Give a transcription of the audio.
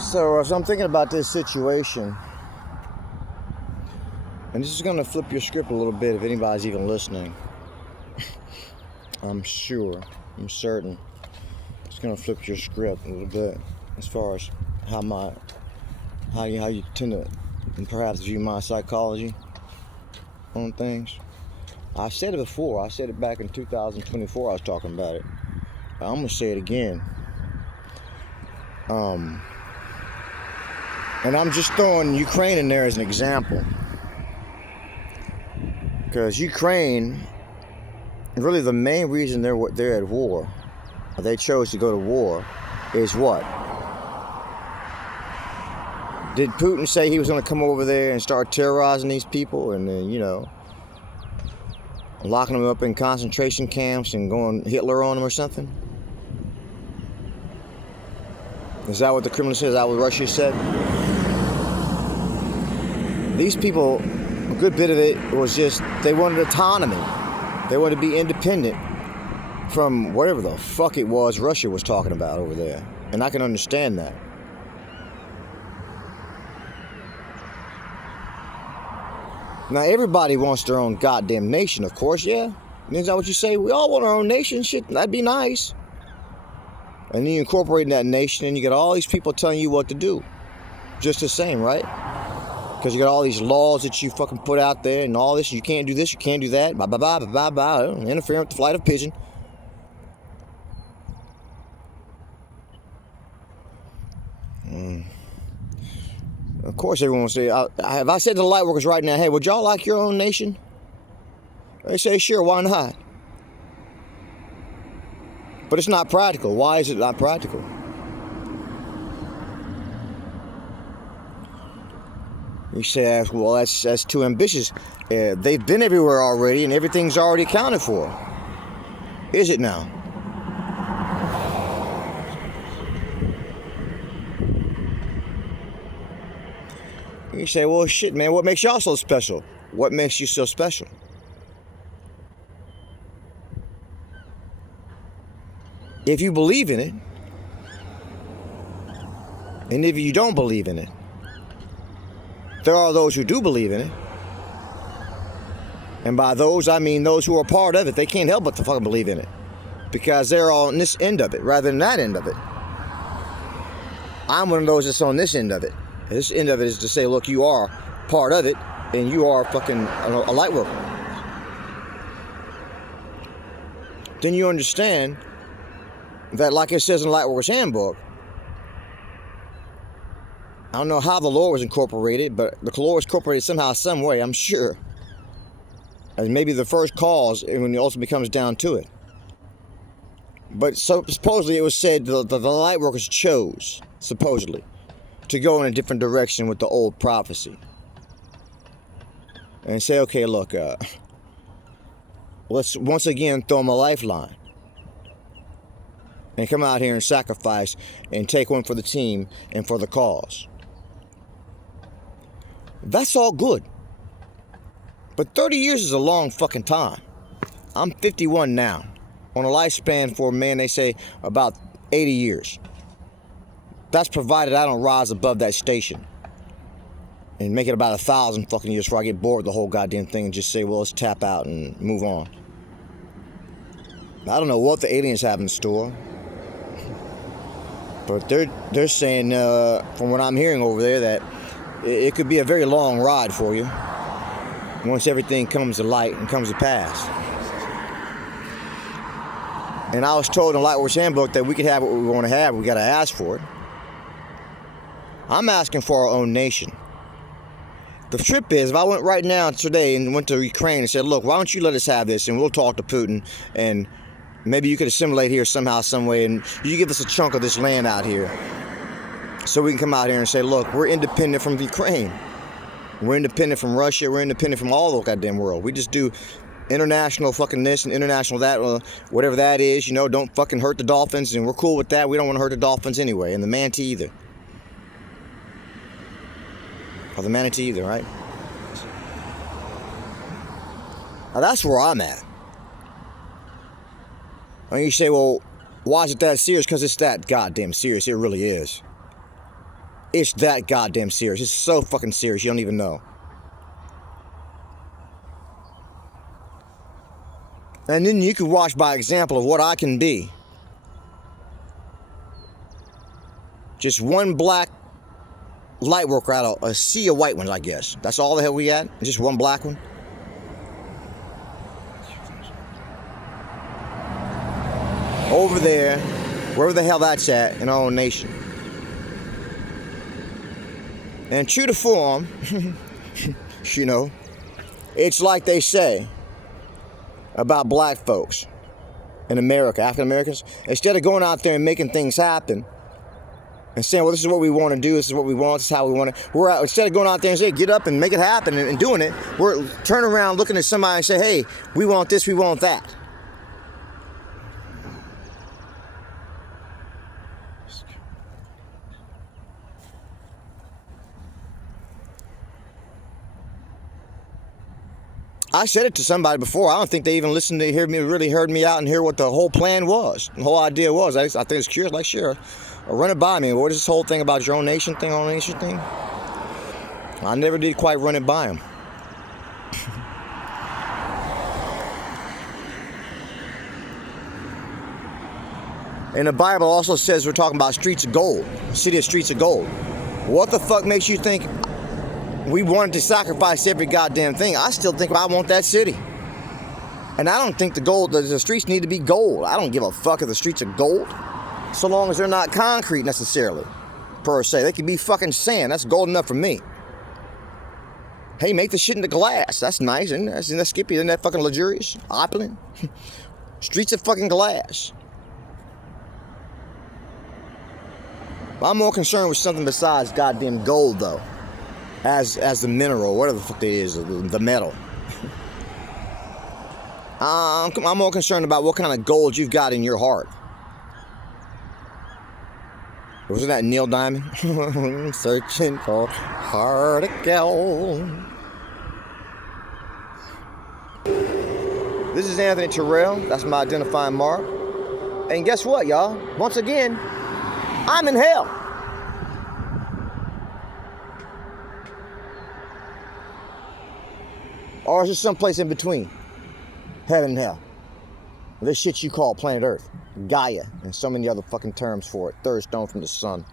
So as I'm thinking about this situation, and this is going to flip your script a little bit if anybody's even listening. I'm certain it's going to flip your script a little bit as far as how you tend to perhaps view my psychology on things. I said it before. I said it back in 2024. I was talking about it. I'm going to say it again. And I'm just throwing Ukraine in there as an example. Because Ukraine, really the main reason they're at war, or they chose to go to war, is what? Did Putin say he was going to come over there and start terrorizing these people and then, locking them up in concentration camps and going Hitler on them or something? Is that what the Kremlin said? Is that what Russia said? These people, a good bit of it was just, they wanted autonomy. They wanted to be independent from whatever the fuck it was Russia was talking about over there. And I can understand that. Now, everybody wants their own goddamn nation, of course, yeah? Is that what you say? We all want our own nation. Shit, that'd be nice. And then you incorporate in that nation and you got all these people telling you what to do. Just the same, right? Because you got all these laws that you fucking put out there and all this. You can't do this, you can't do that. Blah, blah, blah, blah, blah, blah. Interfering with the flight of pigeon. Of course, everyone will say, have I said to the light workers right now, hey, would y'all like your own nation? They say, sure, why not? But it's not practical. Why is it not practical? You say, well, that's too ambitious. They've been everywhere already, and everything's already accounted for. Is it now? You say, well, shit, man, what makes y'all so special? What makes you so special? If you believe in it, and if you don't believe in it, there are those who do believe in it. And by those, I mean those who are part of it. They can't help but to fucking believe in it. Because they're on this end of it, rather than that end of it. I'm one of those that's on this end of it. This end of it is to say, look, you are part of it, and you are fucking a light worker. Then you understand that, like it says in the Lightworkers Handbook, I don't know how the law was incorporated, but the law was incorporated somehow, some way, I'm sure. As maybe the first cause when it ultimately comes down to it. But supposedly it was said that the light workers chose, supposedly, to go in a different direction with the old prophecy. And say, okay, look, let's once again throw them a lifeline. And come out here and sacrifice and take one for the team and for the cause. That's all good. But 30 years is a long fucking time. I'm 51 now. On a lifespan for a man, they say about 80 years. That's provided I don't rise above that station. And make it about 1,000 fucking years before I get bored with the whole goddamn thing and just say, well, let's tap out and move on. I don't know what the aliens have in store. But they're saying, from what I'm hearing over there, that it could be a very long ride for you once everything comes to light and comes to pass. And I was told in the Lightworkers Handbook that we could have what we want to have, we got to ask for it. I'm asking for our own nation. The trip is, if I went right now today and went to Ukraine and said, look, why don't you let us have this and we'll talk to Putin and maybe you could assimilate here somehow, some way, and you give us a chunk of this land out here so we can come out here and say, look, we're independent from Ukraine. We're independent from Russia. We're independent from all the goddamn world. We just do international fucking this and international that, whatever that is, don't fucking hurt the dolphins, and we're cool with that. We don't want to hurt the dolphins anyway, and the manatee either. Or the manatee either, right? Now that's where I'm at. And you say, well, why is it that serious? Because it's that goddamn serious. It really is. It's that goddamn serious. It's so fucking serious, you don't even know. And then you can watch by example of what I can be. Just one black light worker out of a sea of white ones, I guess. That's all the hell we got? Just one black one? Over there, wherever the hell that's at, in our own nation. And true to form, you know, it's like they say about black folks in America, African Americans, instead of going out there and making things happen and saying, well, this is what we want to do, this is what we want, this is how we want it, we're out, instead of going out there and saying, get up and make it happen and doing it, we're turning around looking at somebody and say, hey, we want this, we want that. I said it to somebody before. I don't think they even listened to hear me, really heard me out and hear what the whole plan was. The whole idea was. I think it's curious. Like, sure, run it by me. What is this whole thing about your own nation thing, own nation thing? I never did quite run it by him. And the Bible also says we're talking about streets of gold, city of streets of gold. What the fuck makes you think we wanted to sacrifice every goddamn thing? I still think I want that city. And I don't think the streets need to be gold. I don't give a fuck if the streets are gold, so long as they're not concrete necessarily, per se. They could be fucking sand. That's gold enough for me. Hey, make the shit into glass. That's nice. Isn't that skippy? Isn't that fucking luxurious? Opulent? Streets of fucking glass. I'm more concerned with something besides goddamn gold, though. As the mineral, whatever the fuck it is, the metal. I'm more concerned about what kind of gold you've got in your heart. Wasn't that Neil Diamond? Searching for heart of gold. This is Anthony Terrell. That's my identifying mark. And guess what, y'all? Once again, I'm in hell. Or is it someplace in between? Heaven and hell. This shit you call planet Earth. Gaia. And so many other fucking terms for it. Third stone from the sun.